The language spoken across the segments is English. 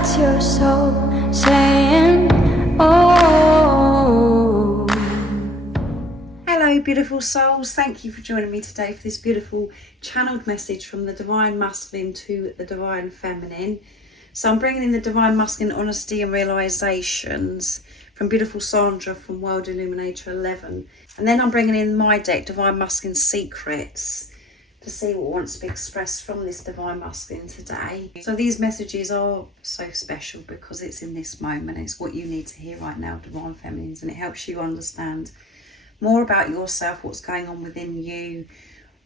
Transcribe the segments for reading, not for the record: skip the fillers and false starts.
That's your soul saying, oh. Hello beautiful souls, thank you for joining me today for this beautiful channeled message from the Divine Masculine to the Divine Feminine. So I'm bringing in the Divine Masculine Honesty and Realizations from beautiful Sandra from World Illuminator 11. And then I'm bringing in my deck, Divine Masculine Secrets, to see what wants to be expressed from this Divine Masculine today. So these messages are so special because it's in this moment. It's what you need to hear right now, Divine Feminines, and it helps you understand more about yourself, what's going on within you,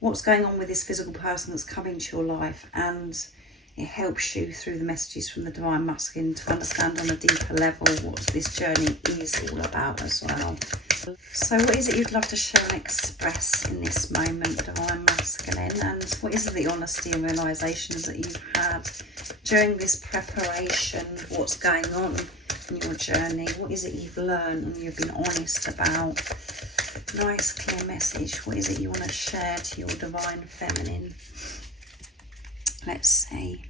what's going on with this physical person that's come into your life, and it helps you through the messages from the Divine Masculine to understand on a deeper level what this journey is all about as well. So what is it you'd love to share and express in this moment, Divine Masculine? And what is the honesty and realizations that you've had during this preparation? What's going on in your journey? What is it you've learned and you've been honest about? Nice clear message. What is it you want to share to your Divine Feminine? Let's see.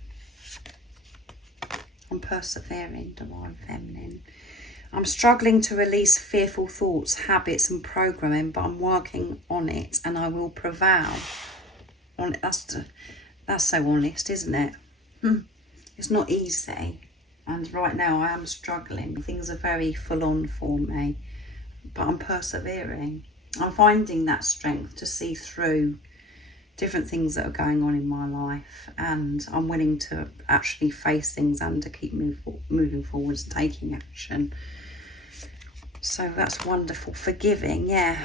I'm persevering, Divine Feminine. I'm struggling to release fearful thoughts, habits and programming, but I'm working on it and I will prevail. That's so honest, isn't it? It's not easy. And right now I am struggling. Things are very full on for me, but I'm persevering. I'm finding that strength to see through different things that are going on in my life, and I'm willing to actually face things and to keep moving forwards, taking action. So that's wonderful. Forgiving, yeah.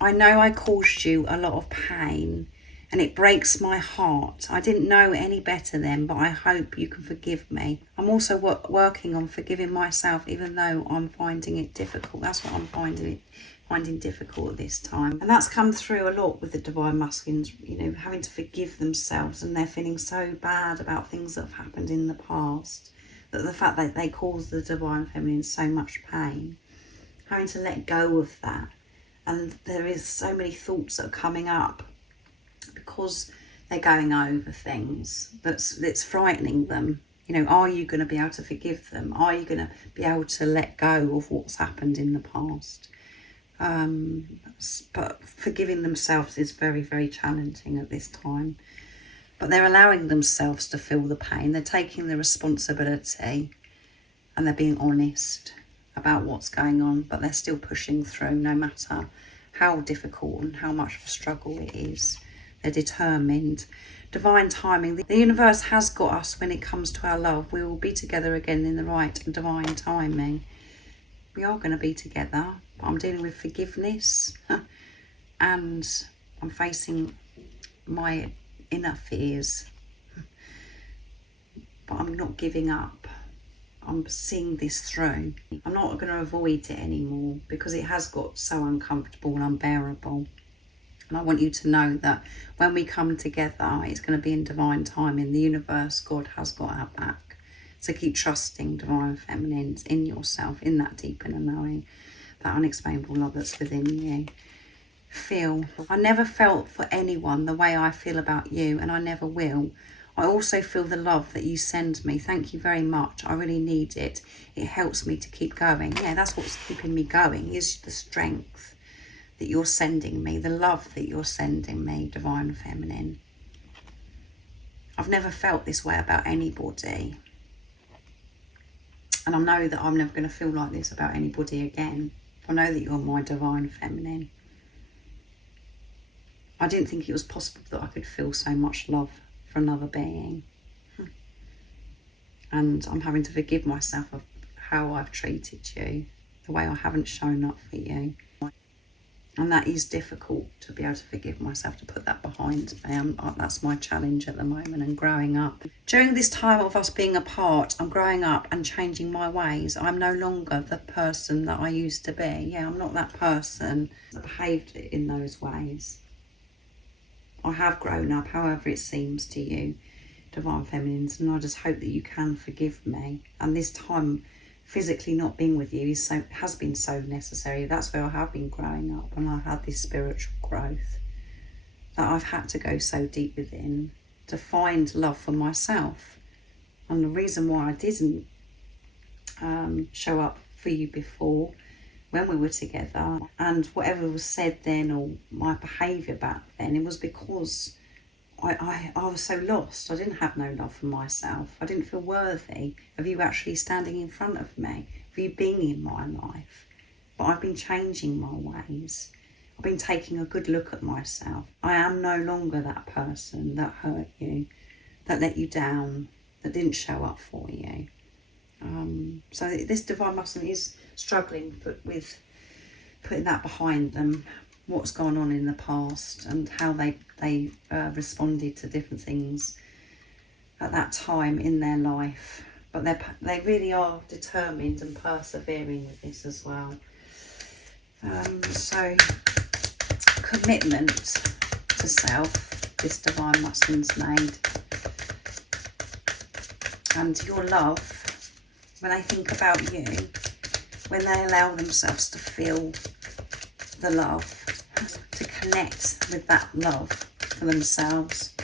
I know I caused you a lot of pain and it breaks my heart. I didn't know any better then, but I hope you can forgive me. I'm also working on forgiving myself, even though I'm finding it difficult. That's what I'm finding difficult at this time. And that's come through a lot with the Divine Masculines, you know, having to forgive themselves, and they're feeling so bad about things that have happened in the past, that the fact that they caused the Divine Feminine so much pain, having to let go of that. And there is so many thoughts that are coming up because they're going over things that's frightening them. You know, are you going to be able to forgive them? Are you going to be able to let go of what's happened in the past? But forgiving themselves is very, very challenging at this time. But they're allowing themselves to feel the pain. They're taking the responsibility and they're being honest about what's going on, but they're still pushing through no matter how difficult and how much of a struggle it is. They're determined. Divine timing. The universe has got us when it comes to our love. We will be together again in the right and divine timing. We are going to be together, but I'm dealing with forgiveness and I'm facing my inner fears, but I'm not giving up. I'm seeing this through. I'm not going to avoid it anymore because it has got so uncomfortable and unbearable. And I want you to know that when we come together, it's going to be in divine timing. The universe, God has got our back. So keep trusting, Divine Feminines, in yourself, in that deep inner knowing, that unexplainable love that's within you. Feel. I never felt for anyone the way I feel about you, and I never will. I also feel the love that you send me. Thank you very much. I really need it. It helps me to keep going. Yeah, that's what's keeping me going, is the strength that you're sending me, the love that you're sending me, Divine Feminine. I've never felt this way about anybody. And I know that I'm never going to feel like this about anybody again. I know that you're my Divine Feminine. I didn't think it was possible that I could feel so much love for another being. And I'm having to forgive myself of how I've treated you, the way I haven't shown up for you. And that is difficult to be able to forgive myself, to put that behind me. That's my challenge at the moment, and growing up. During this time of us being apart, I'm growing up and changing my ways. I'm no longer the person that I used to be. Yeah, I'm not that person that behaved in those ways. I have grown up, however it seems to you, Divine Feminines, and I just hope that you can forgive me. And this time, physically not being with you has been so necessary. That's where I have been growing up, and I've had this spiritual growth that I've had to go so deep within to find love for myself. And the reason why I didn't show up for you before, when we were together, and whatever was said then, or my behaviour back then, it was because I was so lost. I didn't have no love for myself. I didn't feel worthy of you actually standing in front of me, of you being in my life. But I've been changing my ways. I've been taking a good look at myself. I am no longer that person that hurt you, that let you down, that didn't show up for you. So this divine masculine is struggling with putting that behind them, what's gone on in the past and how they responded to different things at that time in their life. But they really are determined and persevering with this as well. So commitment to self, this divine masculine's made. And your love, when they think about you, when they allow themselves to feel the love, to connect with that love for themselves,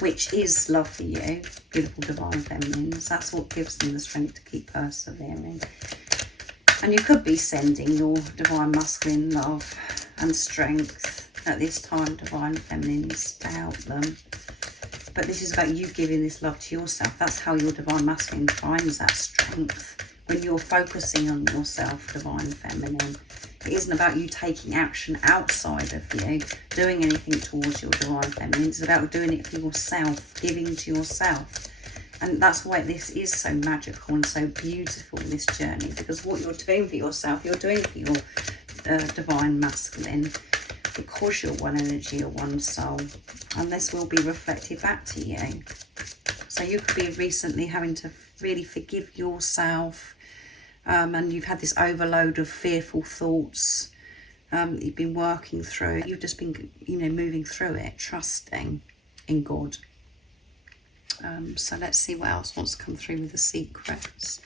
which is love for you, beautiful divine feminines, that's what gives them the strength to keep persevering. And you could be sending your divine masculine love and strength at this time, divine feminines, to help them. But this is about you giving this love to yourself. That's how your divine masculine finds that strength. When you're focusing on yourself, divine feminine. It isn't about you taking action outside of you, doing anything towards your divine feminine. It's about doing it for yourself, giving to yourself. And that's why this is so magical and so beautiful, this journey. Because what you're doing for yourself, you're doing for your divine masculine. Because you're one energy or one soul. And this will be reflected back to you. So you could be recently having to really forgive yourself. And you've had this overload of fearful thoughts that you've been working through. You've just been, moving through it, trusting in God. So let's see what else wants to come through with the secrets.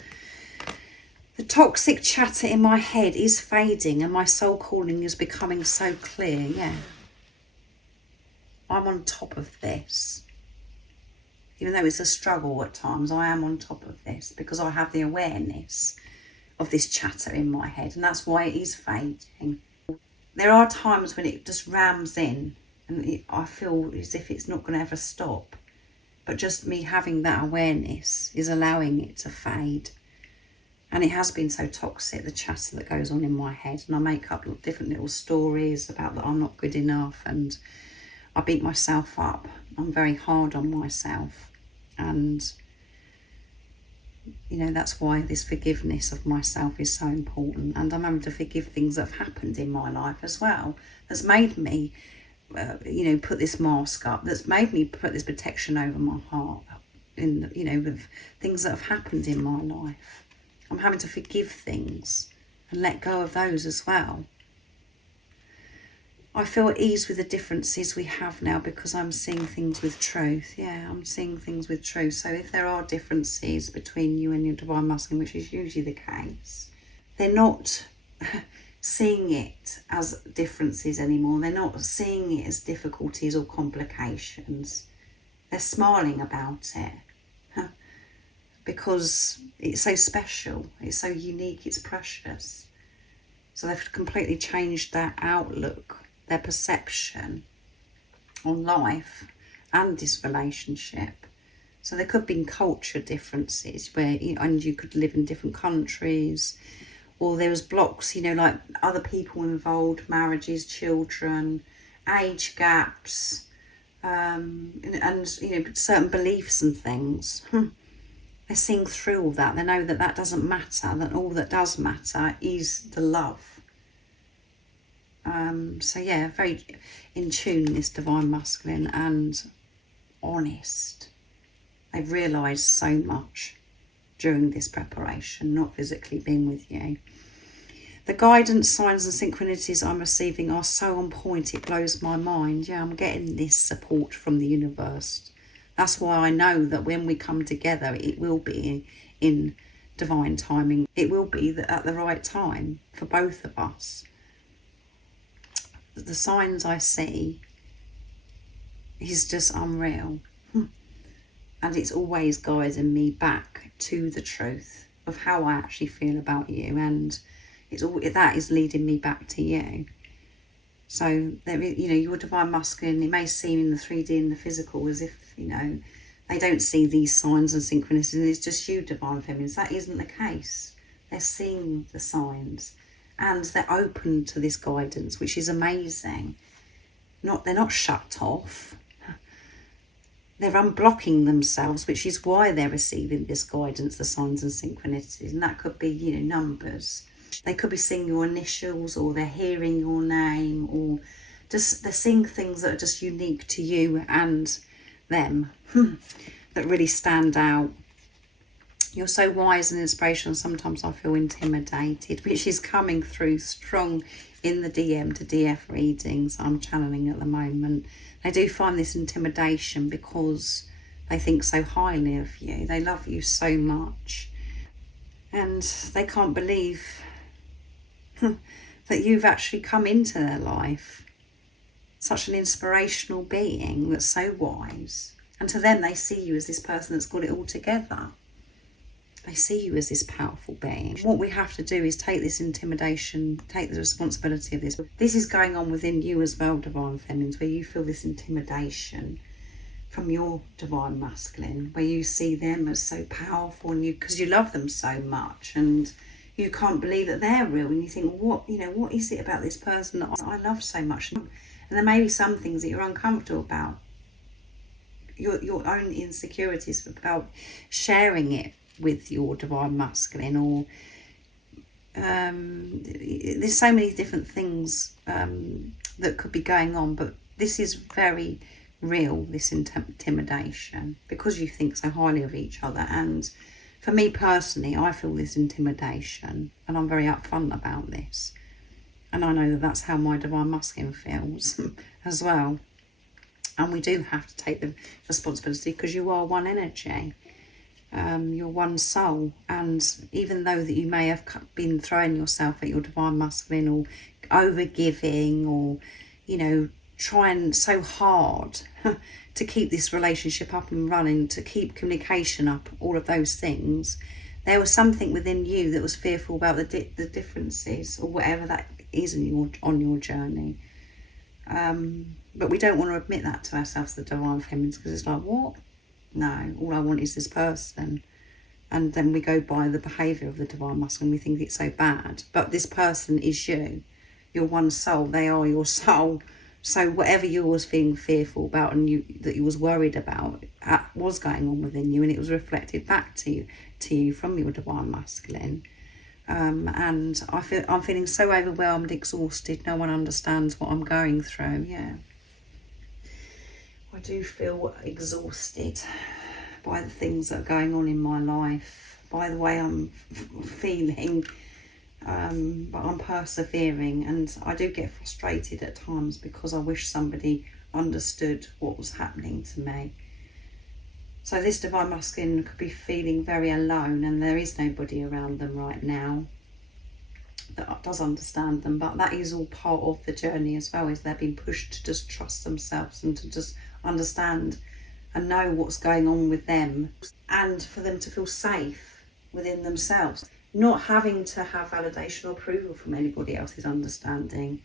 The toxic chatter in my head is fading and my soul calling is becoming so clear. Yeah. I'm on top of this. Even though it's a struggle at times, I am on top of this because I have the awareness of this chatter in my head, and that's why it is fading. There are times when it just rams in and I feel as if it's not going to ever stop. But just me having that awareness is allowing it to fade. And it has been so toxic, the chatter that goes on in my head. And I make up different little stories about that I'm not good enough. And I beat myself up. I'm very hard on myself. And, that's why this forgiveness of myself is so important. And I'm having to forgive things that have happened in my life as well. That's made me put this mask up, that's made me put this protection over my heart with things that have happened in my life. I'm having to forgive things and let go of those as well. I feel at ease with the differences we have now because I'm seeing things with truth. Yeah, I'm seeing things with truth. So if there are differences between you and your divine masculine, which is usually the case, they're not seeing it as differences anymore. They're not seeing it as difficulties or complications. They're smiling about it because it's so special, it's so unique, it's precious. So they've completely changed their outlook, their perception on life and this relationship. So there could be culture differences where you could live in different countries, or there was blocks, like other people involved, marriages, children, age gaps, and certain beliefs and things. They're seeing through all that. They know that that doesn't matter, that all that does matter is the love. So yeah, very in tune, this divine masculine, and honest. They've realised so much during this preparation, not physically being with you. The guidance, signs and synchronicities I'm receiving are so on point, it blows my mind. Yeah, I'm getting this support from the universe. That's why I know that when we come together, it will be in divine timing. It will be at the right time for both of us. The signs I see is just unreal. And it's always guiding me back to the truth of how I actually feel about you, and that is leading me back to you. So there is, your divine masculine, it may seem in the 3D and the physical as if, they don't see these signs and synchronicities, and it's just you, divine feminines. That isn't the case. They're seeing the signs, and they're open to this guidance, which is amazing. They're not shut off. They're unblocking themselves, which is why they're receiving this guidance, the signs and synchronicities. And that could be, numbers. They could be seeing your initials, or they're hearing your name, or just they're seeing things that are just unique to you and them that really stand out. You're so wise and inspirational. Sometimes I feel intimidated, which is coming through strong in the DM to DF readings I'm channeling at the moment. They do find this intimidation because they think so highly of you. They love you so much. And they can't believe that you've actually come into their life. Such an inspirational being that's so wise. And to them, they see you as this person that's got it all together. They see you as this powerful being. What we have to do is take this intimidation, take the responsibility of this. This is going on within you as well, divine feminines, where you feel this intimidation from your divine masculine, where you see them as so powerful, and because you love them so much, and you can't believe that they're real, and you think, what is it about this person that I love so much? And there may be some things that you're uncomfortable about, your own insecurities about sharing it with your divine masculine, or there's so many different things that could be going on, but this is very real, this intimidation, because you think so highly of each other. And for me personally, I feel this intimidation, and I'm very upfront about this, and I know that that's how my divine masculine feels as well. And we do have to take the responsibility, because you are one energy. You're one soul, and even though that you may have been throwing yourself at your divine masculine, or over-giving, or trying so hard to keep this relationship up and running, to keep communication up, all of those things, there was something within you that was fearful about the differences, or whatever that is on your journey. But we don't want to admit that to ourselves, the divine feminines, because it's like, what? No, all I want is this person. And then we go by the behaviour of the divine masculine. We think it's so bad. But this person is you. You're one soul. They are your soul. So whatever you was feeling fearful about, and that you was worried about, was going on within you, and it was reflected back to you from your divine masculine. And I'm feeling so overwhelmed, exhausted. No one understands what I'm going through. Yeah. I do feel exhausted by the things that are going on in my life, by the way I'm feeling, but I'm persevering, and I do get frustrated at times because I wish somebody understood what was happening to me. So this divine masculine could be feeling very alone, and there is nobody around them right now that does understand them, but that is all part of the journey as well, is they're being pushed to just trust themselves and to just understand and know what's going on with them, and for them to feel safe within themselves, not having to have validation or approval from anybody else's understanding.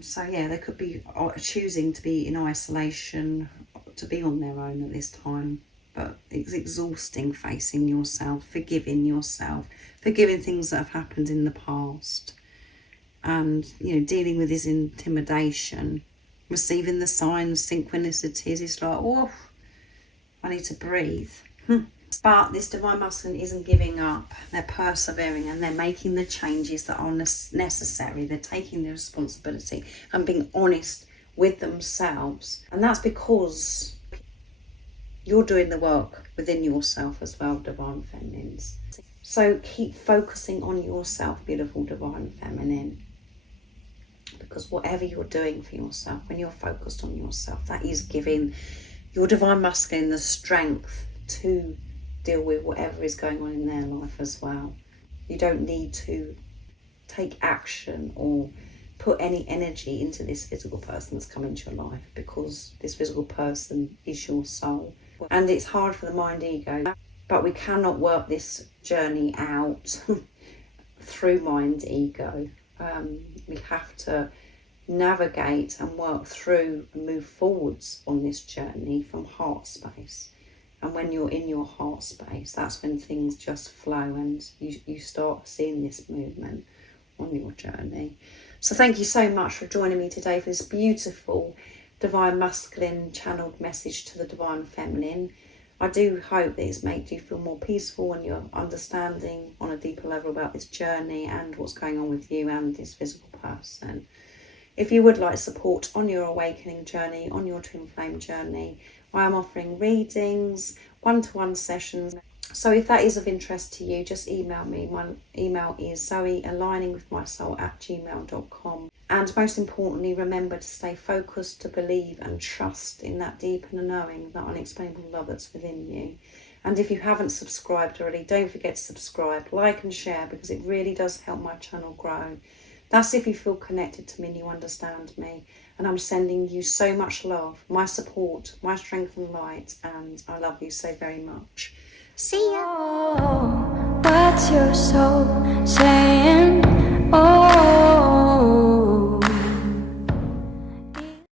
So yeah, they could be choosing to be in isolation, to be on their own at this time, but it's exhausting facing yourself, forgiving things that have happened in the past, and dealing with this intimidation, receiving the signs, synchronicities. It's like, oh, I need to breathe. But this divine masculine isn't giving up. They're persevering, and they're making the changes that are necessary. They're taking the responsibility and being honest with themselves. And that's because you're doing the work within yourself as well, divine feminines. So keep focusing on yourself, beautiful divine feminine. Because whatever you're doing for yourself, when you're focused on yourself, that is giving your divine masculine the strength to deal with whatever is going on in their life as well. You don't need to take action or put any energy into this physical person that's come into your life, because this physical person is your soul. And it's hard for the mind ego, but we cannot work this journey out through mind ego. We have to navigate and work through and move forwards on this journey from heart space. And when you're in your heart space, that's when things just flow and you start seeing this movement on your journey. So thank you so much for joining me today for this beautiful Divine Masculine channeled message to the Divine Feminine. I do hope that it's made you feel more peaceful and you're understanding on a deeper level about this journey and what's going on with you and this physical person. If you would like support on your awakening journey, on your twin flame journey, I am offering readings, one-to-one sessions. So if that is of interest to you, just email me. My email is zoealigningwithmysoul@gmail.com. And most importantly, remember to stay focused, to believe and trust in that deep inner knowing, that unexplainable love that's within you. And if you haven't subscribed already, don't forget to subscribe, like and share, because it really does help my channel grow. That's if you feel connected to me and you understand me. And I'm sending you so much love, my support, my strength and light. And I love you so very much. See ya. Oh, what's your soul saying? Oh.